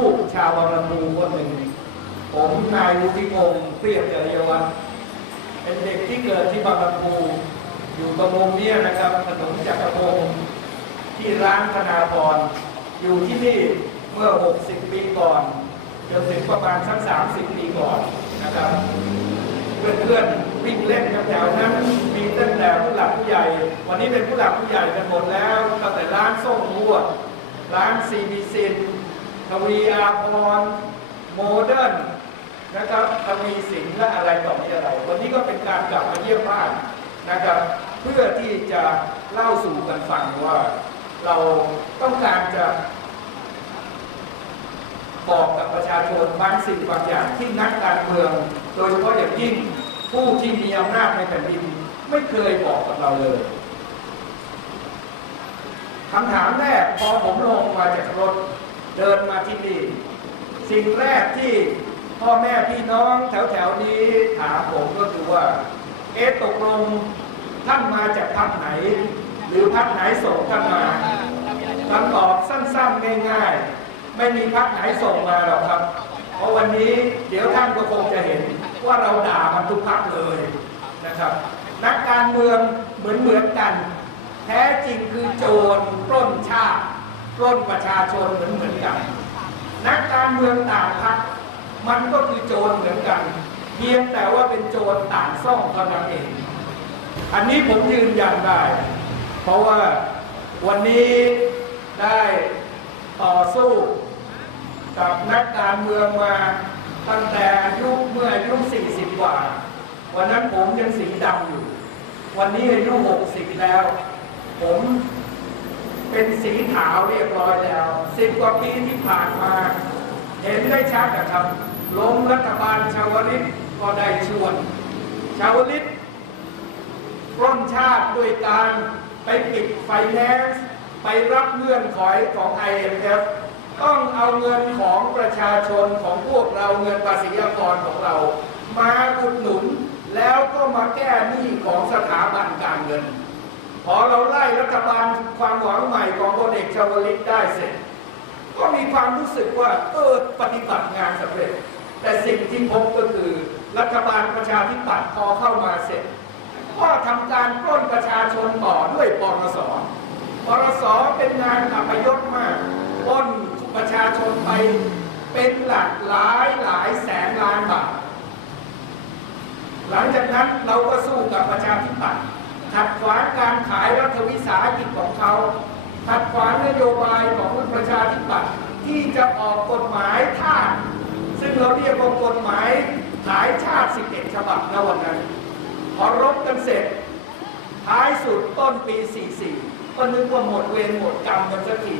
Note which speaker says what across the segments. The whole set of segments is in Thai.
Speaker 1: ลูกชาวบางลำพูคนหนึ่ง ผมนายวุฒิพงศ์เปรียบจริยวัฒน์เป็นเด็กที่เกิดที่บางลำพูอยู่ตรงมุมเนี้ยนะครับถนนจักรพงศ์ที่ร้านธนาพรอยู่ที่นี่เมื่อ 60 ปีก่อนจนถึงประมาณสัก 30 ปีก่อนนะครับ เพื่อนๆวิ่งเล่นแถวนั้นมีตั้งแต่ผู้หลักผู้ใหญ่ วันนี้เป็นผู้หลักผู้ใหญ่กันหมดแล้วตั้งแต่ร้านส้มบัวร้านซีบีซิน ทวีอาพรโมเดิร์นนะครับทวีสินและอะไรต่อมีอะไร วันนี้ก็เป็นการกลับมาเยี่ยมบ้านนะครับ เพื่อที่จะเล่าสู่กันฟังว่า เราต้องการจะบอกกับประชาชนบางสิ่งบางอย่างที่นักการเมือง โดยเฉพาะอย่างยิ่งผู้ที่มีอำนาจในแผ่นดินไม่เคยบอกกับเราเลยคำถามแรกพอผมลงมาจากรถ เดินมาที่นี่ สิ่งแรกที่พ่อแม่พี่น้องแถวๆนี้ถามผมก็คือว่า เอ๊ะตกลงท่านมาจากพรรคไหน หรือพรรคไหนส่งท่านมาคำตอบสั้นๆง่ายๆ ไม่มีพรรคไหนส่งมาหรอกครับ เพราะวันนี้เดี๋ยวท่านก็คงจะเห็นว่าเราด่ามันทุกพรรคเลยนะครับ นักการเมืองเหมือนเหมือนกัน แท้จริงคือโจรปล้นชาติ ปล้นประชาชนเหมือนเหมือนๆกัน นักการเมืองต่างพรรคมันก็คือโจรเหมือนกัน เพียงแต่ว่าเป็นโจรต่างซ่องเท่านั้นเอง อันนี้ผมยืนยันได้ เพราะว่าวันนี้ได้ต่อสู้กับนักการเมืองมาตั้งแต่อายุเมื่ออายุ 40 กว่า วันนั้นผมยังสีดำอยู่ วันนี้อายุ 60 แล้ว ผม เป็นสีขาวเรียบร้อยแล้วสิบกว่าปีที่ผ่านมา เห็นได้ชัดนะครับล้มรัฐบาลชาวลิตก็ได้ชวน ชาวลิตปล้นชาติด้วยการไปปิดไฟแนนซ์ไปรับเงื่อนขอยของ IMF ต้องเอาเงินของประชาชนของพวกเราเงินภาษีอากรของเรา มาอุดหนุนแล้วก็มาแก้หนี้ของสถาบันการเงิน พอเราไล่รัฐบาลความหวังใหม่ของพลเอกชวลิตได้เสร็จ ก็มีความรู้สึกว่าเออปฏิบัติงานสำเร็จ แต่สิ่งที่พบก็คือรัฐบาลประชาธิปัตย์พอเข้ามาเสร็จ ก็ทำการปล้นประชาชนต่อด้วยปรสปรสเป็นงานอัปยศมากปล้นประชาชนไปเป็นหลักหลายหลายแสนล้านบาท หลังจากนั้นเราก็สู้กับประชาธิปัตย์ ขัดขวางการขายรัฐวิสาหกิจของเขา ขัดขวางนโยบายของประชาธิปัตย์ที่จะออกกฎหมายทาสซึ่งเราเรียกว่ากฎหมายขายชาติ 11 ฉบับในวันนั้นพอรบกันเสร็จ ท้ายสุดต้นปี 44 ก็นึกว่าหมดเวรหมดกรรมกันสักที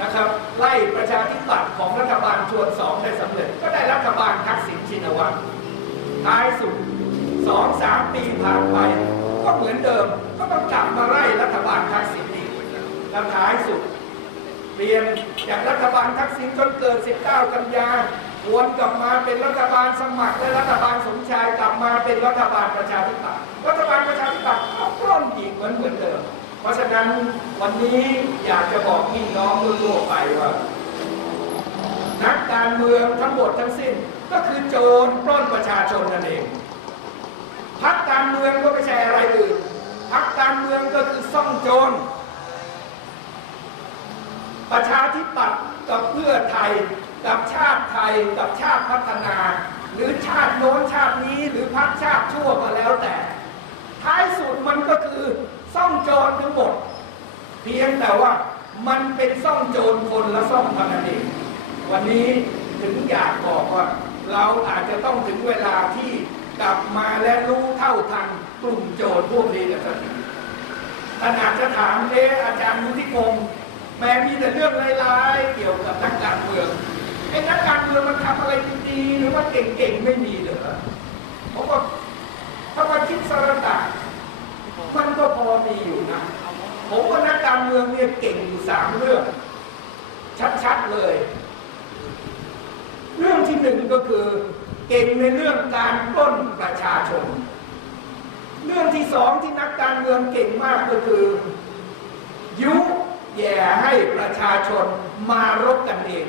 Speaker 1: นะครับ ไล่ประชาธิปัตย์ของรัฐบาลชวนสองได้สำเร็จ ก็ได้รัฐบาลทักษิณชินวัตรท้ายสุดสองสามปีผ่านไป ก็เหมือนเดิม ก็ต้องกลับมาไล่รัฐบาลทักษิณอีกแล้วท้ายสุดเปลี่ยนจากรัฐบาลทักษิณจนเกิด 19 กันยาวนกลับมาเป็นรัฐบาลสมัครและรัฐบาลสมชายกลับมาเป็นรัฐบาลประชาธิปัตย์รัฐบาลประชาธิปัตย์ก็ปล้นอีกเหมือนเหมือนเดิม เพราะฉะนั้นวันนี้อยากจะบอกพี่น้องทั่วไปว่านักการเมืองทั้งหมดทั้งสิ้น ก็คือโจรปล้นประชาชนนั่นเอง พักการเมืองก็ไม่ใช่อะไรอื่นพักการเมืองก็คือซ่องโจร ประชาธิปัตย์กับเพื่อไทย กับชาติไทย กับชาติพัฒนา หรือชาติโน้นชาตินี้หรือพรรคชาติชั่วก็แล้วแต่ ท้ายสุดมันก็คือซ่องโจรทั้งหมด เพียงแต่ว่ามันเป็นซ่องโจรคนละซ่องเท่านั้นเองวันนี้ถึงอยากบอกว่า เราอาจจะต้องถึงเวลาที่กลับมาและรู้เท่าทันกลุ่มโจรพวกนี้กันสักทีท่านอาจจะถามเอออาจารย์มุทิพงศ์แม้มีแต่เรื่องร้ายๆเกี่ยวกับนักการเมือง ไอ้นักการเมืองมันทำอะไรดีๆหรือว่าเก่งๆไม่มีเหรอเพราะว่าถ้ามาคิดสารตะมันก็พอมีอยู่นะผมว่านักการเมืองเนี่ยเก่งอยู่สามเรื่อง ชัดๆเลย เรื่องที่หนึ่งก็คือเก่งในเรื่องการปล้นประชาชน เรื่องที่สองที่นักการเมืองเก่งมากก็คือ ยุแย่ให้ประชาชนมารบกันเอง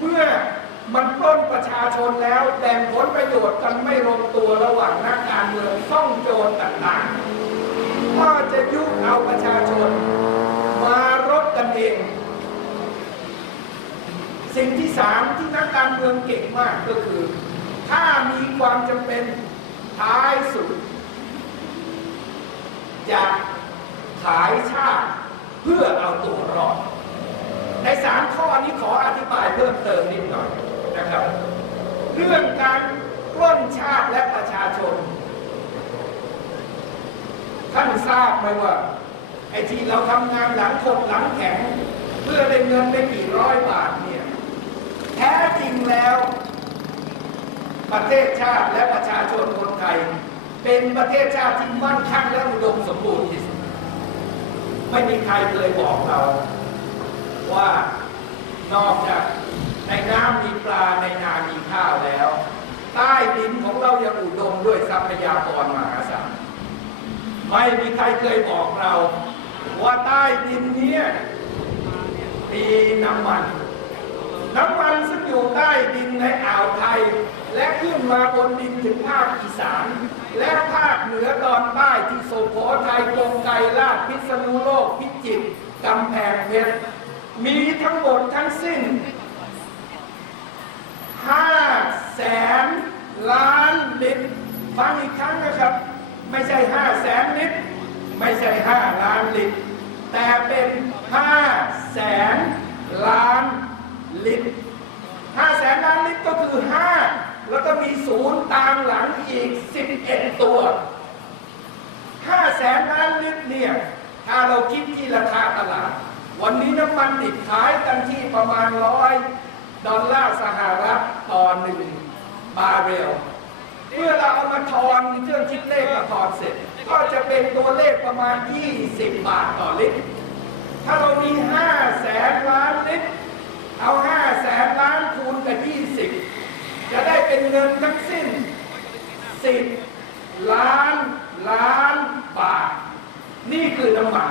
Speaker 1: เมื่อมันปล้นประชาชนแล้วแบ่งผลประโยชน์กันไม่ลงตัวระหว่างนักการเมืองซ่องโจรต่างๆก็จะยุเอาประชาชน มารบกันเอง สิ่งที่สามที่นักการเมืองเก่งมากก็คือ ถ้ามีความจำเป็นท้ายสุดจะขายชาติเพื่อเอาตัวรอด ในสามข้อนี้ขออธิบายเพิ่มเติมนิดหน่อยนะครับ เรื่องการปล้นชาติและประชาชน ท่านทราบไหมว่า ไอ้ที่เราทำงานหลังคดหลังแข็ง เพื่อได้เงินได้กี่ร้อยบาทเนี่ยแท้จริงแล้ว ประเทศชาติและประชาชนคนไทย เป็นประเทศชาติที่มั่งคั่งและอุดมสมบูรณ์ที่สุดไม่มีใครเคยบอกเรา ว่านอกจากในน้ำมีปลาในนามีข้าวแล้ว ใต้ดินของเรายังอุดมด้วยทรัพยากรมหาศาลไม่มีใครเคยบอกเรา ว่าใต้ดินเนี้ยมีน้ำมัน น้ำมันซึ่งอยู่ใต้ดินในอ่าวไทย และขึ้นมาบนดินถึงภาคอีสาน และภาคเหนือตอนใต้ที่โสโขทัยกรงไกรลาดพิษณุโลกพิจิตรกำแพงเพชรมีทั้งหมดทั้งสิ้นห้าแสนล้านลิตร ฟังอีกครั้งนะครับ ไม่ใช่ห้าแสนลิตร ไม่ใช่ห้าล้านลิตร แต่เป็นห้าแสนล้านลิตรห้าแสนล้านลิตรก็คือห้าแล้วก็มีศูนย์ตามหลังอีกสิบเอ็ดตัวห้าแสนล้านลิตรเนี่ยถ้าเราคิดที่ราคาตลาด วันนี้น้ำมันดิบขายกันที่ประมาณร้อยดอลลาร์สหรัฐต่อหนึ่งบาร์เรล เมื่อเราเอามาทอนเครื่องคิดเลขมาทอนเสร็จ ก็จะเป็นตัวเลขประมาณ 20 บาทต่อลิตร ถ้าเรามี5แสนล้านลิตร เอา5แสนล้านคูณกับ 20 จะได้เป็นเงินทั้งสิ้น 10 ล้านล้านบาท นี่คือน้ำมัน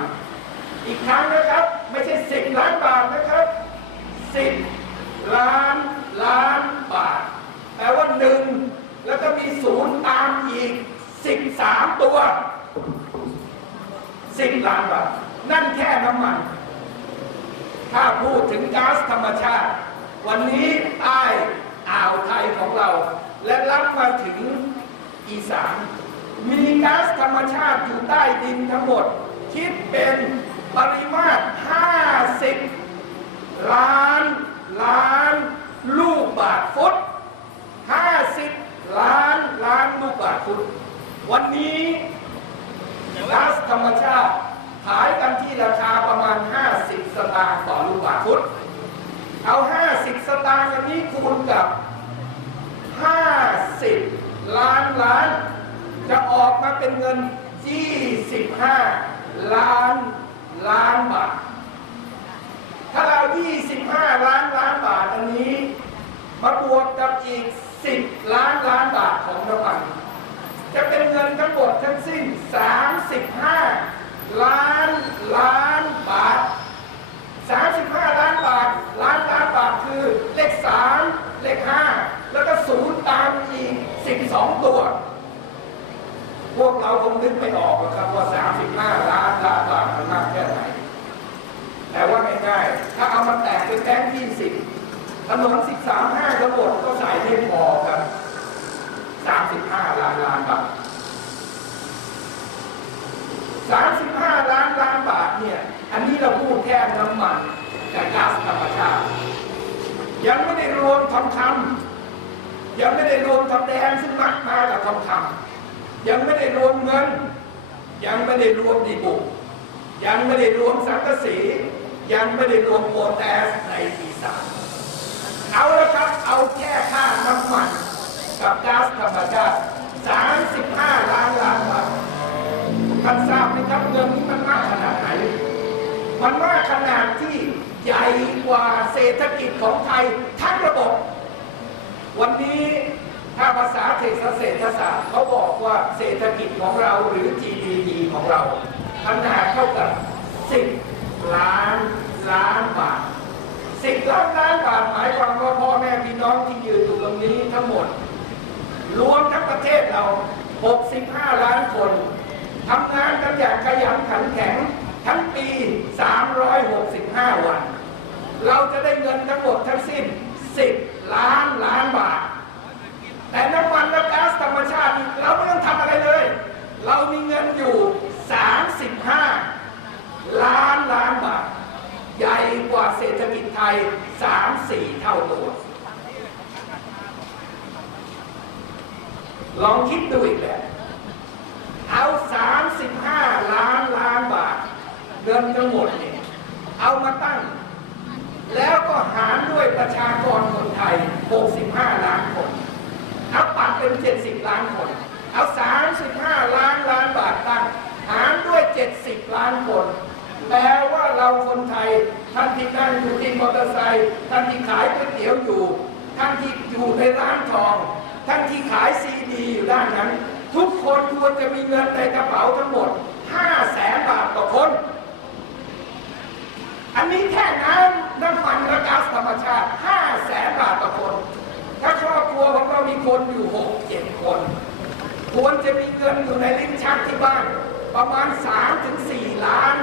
Speaker 1: อีกครั้งนะครับ ไม่ใช่ 10 ล้านบาทนะครับ 10 ล้านล้านบาทแปลว่าหนึ่ง แล้วก็มีศูนย์ตามอีก 13 ตัว 10 ล้านบาท นั่นแค่น้ำมัน ถ้าพูดถึงก๊าซธรรมชาติ วันนี้ใต้อ่าวไทยของเรา และรับมาถึงอีสานมีก๊าซธรรมชาติอยู่ใต้ดินทั้งหมด คิดเป็นปริมาตร 50 ล้าน ล้าน ลูกบาทฟุต50 ล้านล้านลูกบาทฟุตวันนี้ก๊าซธรรมชาติขายกันที่ราคาประมาณ 50 สตางค์ต่อลูกบาทฟุตเอา 50 สตางค์อันนี้คูณกับ 50 ล้านล้าน จะออกมาเป็นเงิน 25 ล้านล้านบาท ถ้าเรา 25 ล้านล้านบาทอันนี้ มาบวกกับอีก 10 ล้านล้านบาทของน้ำมันจะเป็นเงินทั้งหมดทั้งสิ้น 35 ล้านล้านบาท 35 ล้านบาท ล้านล้านบาทคือเลข 3 เลข 5 แล้วก็ศูนย์ตามอีก 12 ตัว พวกเราคงนึกไม่ออกหรอกครับว่า 35 ล้านล้านบาทมันมากแค่ไหน แต่ว่าง่ายๆ ถ้าเอามาแตกเป็นแบงค์20ถนน13 5ทั้งหมดก็ใส่ไม่พอครับ 35 ล้านล้านบาท 35 ล้านล้านบาทเนี่ย อันนี้เราพูดแค่น้ำมันกับก๊าซธรรมชาติ ยังไม่ได้รวมทองคำยังไม่ได้รวมทองแดงซึ่งมักมากับทองคำยังไม่ได้รวมเงิน ยังไม่ได้รวมดีบุกยังไม่ได้รวมสังกะสียังไม่ได้รวมโพแทสในอีสานเอาละครับ เอาแค่ค่าน้ำมันกับก๊าซธรรมชาติ 35 ล้านล้านบาทท่านทราบไหมครับเงินนี้มันมากขนาดไหน มันมากขนาดที่ใหญ่กว่าเศรษฐกิจของไทยทั้งระบบ วันนี้ถ้าภาษาเศรษฐเศรษฐศาสตร์เขาบอกว่าเศรษฐกิจของเราหรือ GDP ของเราขนาดเท่ากับ 10 ล้านล้านบาท 10 ล้านล้านบาทหมายความว่าพ่อแม่พี่น้องที่ยืนอยู่ตรงนี้ทั้งหมด รวมทั้งประเทศเรา 65 ล้านคนทำงานกันอย่างขยันขันแข็งทั้งปี 5 วัน เราจะได้เงินทั้งหมดทั้งสิ้น 10 ล้านล้านบาท แต่น้ำมันและก๊าซธรรมชาติเราไม่ต้องทำอะไรเลย เรามีเงินอยู่ 35 ล้านล้านบาท ใหญ่กว่าเศรษฐกิจไทย 3-4 เท่าตัว ลองคิดดูอีกแหละเอา 35 ล้านล้านบาท เงินทั้งหมดเนี่ย เอามาตั้ง แล้วก็หารด้วยประชากรคนไทย 65 ล้านคน เอาปัดเป็น 70 ล้านคน เอา 35 ล้านล้านบาทตั้งหารด้วย 70 ล้านคนแปลว่าเราคนไทย ท่านที่นั่งอยู่ที่มอเตอร์ไซค์ท่านที่ขายก๋วยเตี๋ยวอยู่ ท่านที่อยู่ในร้านทอง ท่านที่ขายซีดีอยู่ด้านนั้น ทุกคนควรจะมีเงินในกระเป๋าทั้งหมด5แสนบาทต่อคน อันนี้แค่น้ำน้ำมันและก๊าซธรรมชาติ5แสนบาทต่อคน ถ้าครอบครัวของเรามีคนอยู่6 7คนควรจะมีเงินอยู่ในลิ้นชักที่บ้าน ประมาณ3ถึง4ล้าน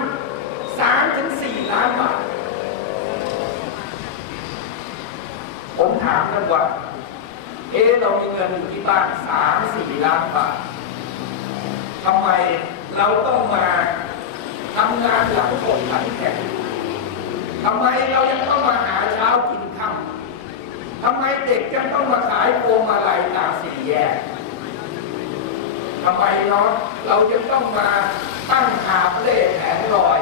Speaker 1: 3ถึง4ล้านบาท ผมถามกันว่า เอ๊เรามีเงินอยู่ที่บ้าน3 4ล้านบาททำไมเราต้องมาทำงานหลังฝนขันแข็ง ทำไมเรายังต้องมาหาเช้ากินค่ำทำไมเด็กยังต้องมาขายพวงมาลัยตามสี่แยกทำไมเนาะเราจะต้องมาตั้งหาเล่แผงลอย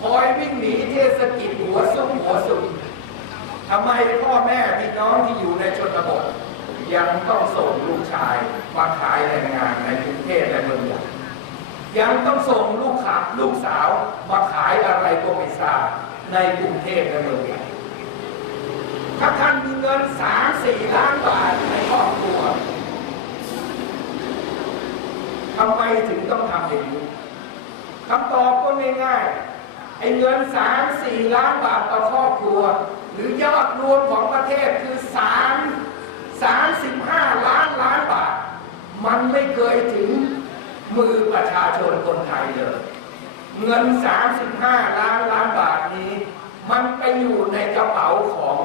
Speaker 1: คอยวิ่งหนีเทศกิจหัวซุ้มหัวสุดทำไมพ่อแม่พี่น้องที่อยู่ในชนบท ยังต้องส่งลูกชายมาขายแรงงานในกรุงเทพและเมืองใหญ่ยังต้องส่งลูกขับลูกสาวมาขายอะไรก็ไม่ทราบ ในกรุงเทพและเมืองใหญ่ถ้าท่านมีเงินสามสี่ล้านบาทในครอบครัวทำไมถึงต้องทำอย่างนี้คำตอบก็ง่ายๆไอ้เงินสามสี่ล้านบาทต่อครอบครัว หรือยอดรวมของประเทศคือสามสามสิบห้าล้านล้านบาท มันไม่เคยถึงมือประชาชนคนไทยเลย เงิน 35 ล้านล้านบาทนี้ มันไปอยู่ในกระเป๋าของ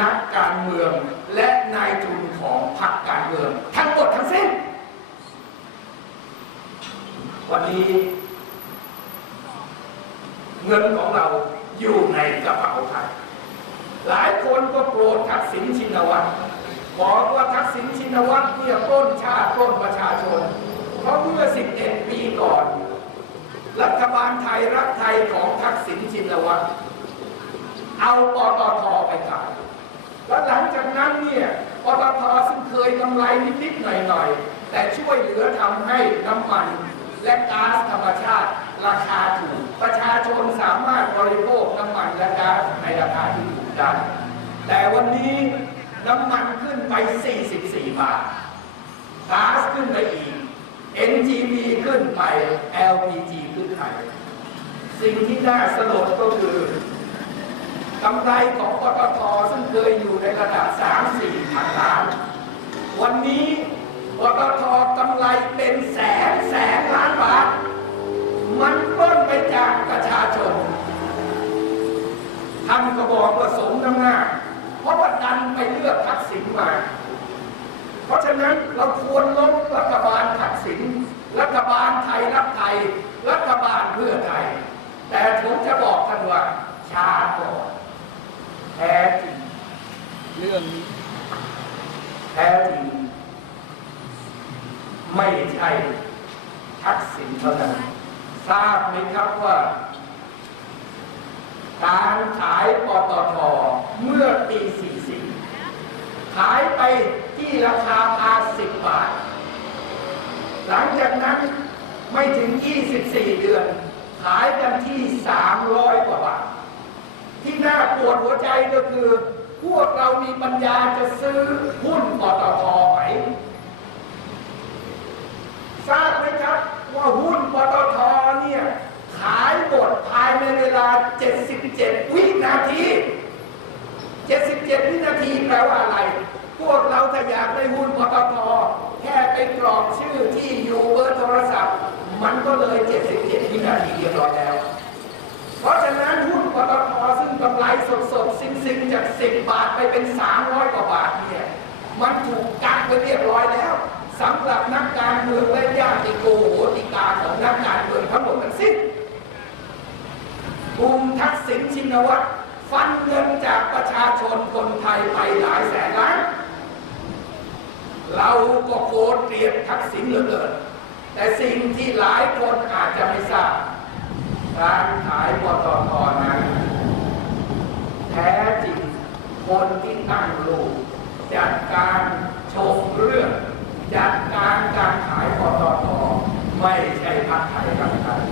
Speaker 1: นักการเมือง และนายทุนของพรรคการเมือง ทั้งหมดทั้งสิ้น วันนี้ เงินของเราอยู่ในกระเป๋าไทยหลายคนก็โกรธทักษิณชินวัตรบอกว่าทักษิณชินวัตรเนี่ยปล้นชาติปล้นประชาชน เพราะเมื่อ 11 ปีก่อน รัฐบาลไทยรักไทยของทักษิณชินวัตรเอาปตทไปขายแล้วหลังจากนั้นเนี่ยปตทซึ่งเคยกำไรนิดๆหน่อยๆ แต่ช่วยเหลือทำให้น้ำมัน และก๊าซธรรมชาติราคาถูก ประชาชนสามารถบริโภคน้ำมันและก๊าซในราคาที่ถูกได้ แต่วันนี้น้ำมันขึ้นไป 44 บาทก๊าซขึ้นไปอีก NGV ขึ้นไป LPG ขึ้นไปสิ่งที่น่าสลดก็คือกำไรของปตทซึ่งเคยอยู่ในระดับ 3-4พันล้าน วันนี้ปตทกำไรเป็นแสนแสนล้านบาท มันเปิ้นไปจากประชาชนท่านก็บอกว่าสมน้ำหน้า เพราะว่าดันไปเลือกทักษิณมา เพราะฉะนั้นเราควรล้มรัฐบาลทักษิณรัฐ บาลไทยรักไทย รัฐบาลเพื่อไทย แต่ผมจะบอกท่านว่าช้าก่อนแท้จริง
Speaker 2: เรื่องนี้
Speaker 1: แท้จริงไม่ใช่ทักษิณเท่านั้นทราบไหมครับว่า การขายปตทเมื่อปี 44 ขายไปที่ราคาพา10 บาท หลังจากนั้นไม่ถึง 24 เดือน ขายกันที่ 300 กว่าบาท ที่น่าปวดหัวใจก็คือ พวกเรามีปัญญาจะซื้อหุ้นปตทไหมทราบไหมครับว่าหุ้นปตทเนี่ยขายหมดภายในเวลา 77 วินาที 77 วินาทีแปลว่าอะไร พวกเราถ้าอยากได้หุ้นปตทแค่ไปกรอกชื่อที่อยู่เบอร์โทรศัพท์ มันก็เลย 77วินาทีเรียบร้อยแล้ว เพราะฉะนั้นหุ้นปตทซึ่งกำไรสดๆซิงๆจาก 10 บาทไปเป็น 300 กว่าบาทเนี่ยมันถูกกักไปเรียบร้อยแล้วสำหรับนักการเมืองและญาติโกโหติกาของนักการเมืองทั้งหมดทั้งสิ้นกลุ่มทักษิณชินวัตรฟันเงินจากประชาชนคนไทยไปหลายแสนล้าน เราก็โกรธเกลียดทักษิณเหลือเกินแต่สิ่งที่หลายคนอาจจะไม่ทราบการขายปตทนั้นแท้จริงคนที่ตั้งลูกจัดการชงเรื่องจัดการการขายปตทไม่ใช่พรรคไทยรักไทย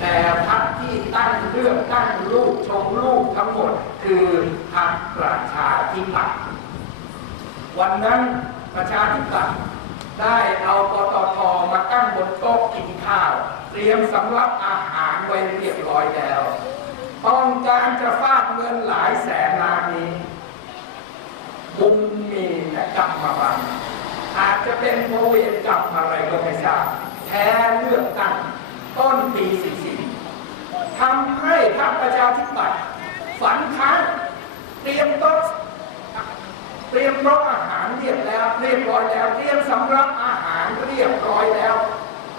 Speaker 1: แต่พรรคที่ตั้งเรื่องตั้งลูกชงลูกทั้งหมด คือพรรคประชาธิปัตย์วันนั้น ประชาธิปัตย์ได้เอาปตทมาตั้งบนโต๊ะกินข้าว เตรียมสำรับอาหารไว้เรียบร้อยแล้ว ต้องการจะฟาดเงินหลายแสนล้านนี้บุญมีแต่กลับมาบังอาจจะเป็นโมเวรกรรมอะไรก็ไม่ทราบแพ้เลือกตั้งต้นปี 44ทำให้พรรคประชาธิปัตย์ฝันค้างเตรียมโต๊ะ เตรียมโต๊ะอาหารเรียบแล้วเรียบร้อยแล้วเตรียมสำรับอาหารเรียบร้อยแล้ว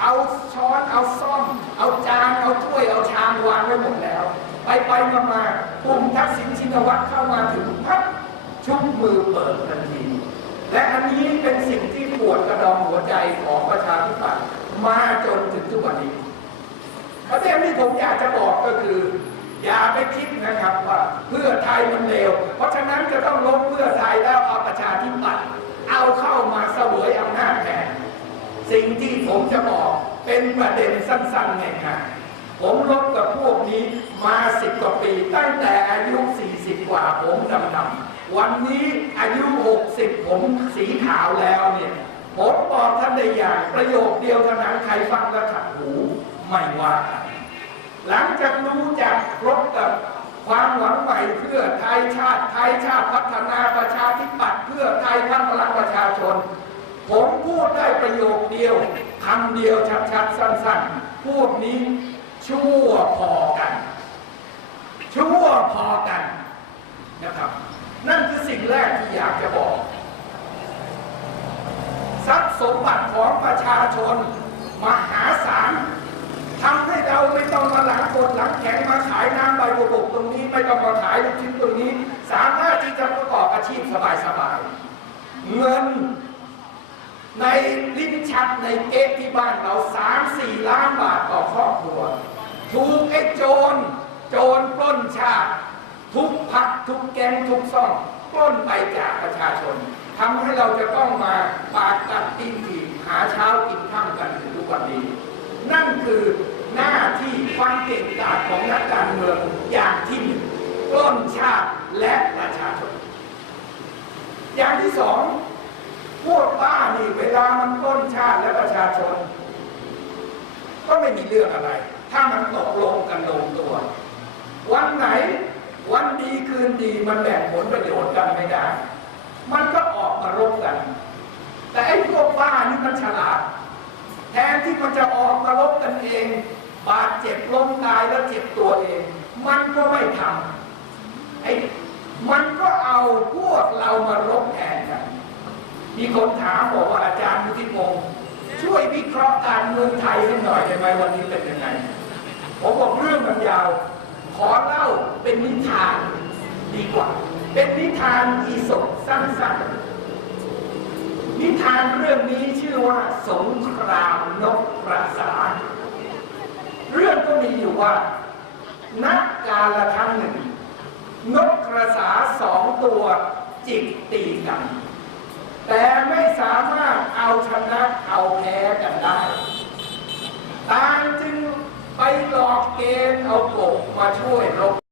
Speaker 1: เอาช้อนเอาซ่อม เอาจานเอาถ้วยเอาชามวางไว้หมดแล้ว ไปไปมามาๆกลุ่มทักษิณชินวัตรเข้ามาถึงพับชุบมือเปิดทันทีและอันนี้เป็นสิ่งที่ปวดกระดองหัวใจของประชาธิปัตย์มาจนถึงทุกวันนี้ประเด็นที่ผมอยากจะบอกก็คือ อย่าไปคิดนะครับว่าเพื่อไทยมันเลวเพราะฉะนั้นจะต้องล้มเพื่อไทยแล้วเอาประชาธิปัตย์เอาเข้ามาเสวยอำนาจแทนสิ่งที่ผมจะบอกเป็นประเด็นสั้นๆง่ายๆผมลบกับพวกนี้มาสิบกว่าปี ตั้งแต่อายุ 40 กว่าผมดำๆวันนี้อายุ 60 ผมสีขาวแล้วเนี่ยผมบอกท่านได้อย่างประโยคเดียวเท่านั้นใครฟังแล้วขัดหูไม่ว่ากัน หลังจากรู้จักครบกับความหวังใหม่เพื่อไทยชาติไทยชาติพัฒนาประชาธิปัตย์เพื่อไทยพัฒนาประชาชน ผมพูดได้ประโยคเดียวคำเดียวชัดๆสั้นๆ พวกนี้ชั่วพอกัน ชั่วพอกันนะครับ นั่นคือสิ่งแรกที่อยากจะบอก ทรัพย์สมบัติของประชาชน มหาศาล เราไม่ต้องมาหลังกดหลังแข็งมาขายน้ำใบบัวบกตรงนี้ ไม่ต้องมาขายลูกชิ้นตรงนี้ สามารถที่จะประกอบอาชีพสบายๆเงิน ในลิ้นชักในเก๊กที่บ้านเราสามสี่ล้านบาทต่อครอบครัวถูกไอ้โจร โจรปล้นชาติ ทุกพักทุกแกงทุกซ่องปล้นไปจากประชาชนทำให้เราจะต้องมาปากกัดกินถีหาเช้ากินค่ำกันถึงทุกวันนี้ นั่นคือ หน้าที่ความเก่งกาจของนักการเมืองอย่างที่หนึ่งปล้นชาติและประชาชน อย่างที่สองพวกบ้านี่เวลามันปล้นชาติและประชาชน ก็ไม่มีเรื่องอะไร ถ้ามันตกลงกันลงตัว วันไหนวันดีคืนดีมันแบ่งผลประโยชน์กันไม่ได้ มันก็ออกมารบกัน แต่ไอ้พวกบ้านี่มันฉลาด แทนที่มันจะออกมารบกันเอง บาดเจ็บล้มตายแล้วเจ็บตัวเอง มันก็ไม่ทำไอ้มันก็เอาพวกเรามารบแทนกันมีคนถามบอกว่าอาจารย์มุทิพงศ์ช่วยวิเคราะห์การเมืองไทยให้หน่อยได้ไหมวันนี้เป็นยังไงผมบอกเรื่องมันยาว ขอเล่าเป็นนิทานดีกว่า เป็นนิทานอีสปสั้นๆนิทานเรื่องนี้ชื่อว่าสงครามนกกระสา เรื่องก็มีอยู่ว่า นักการละครั้งหนึ่ง นกกระสาสองตัวจิกตีกัน แต่ไม่สามารถเอาชนะเอาแพ้กันได้ต่างจึงไปหลอกเกณฑ์เอากบมาช่วยรบ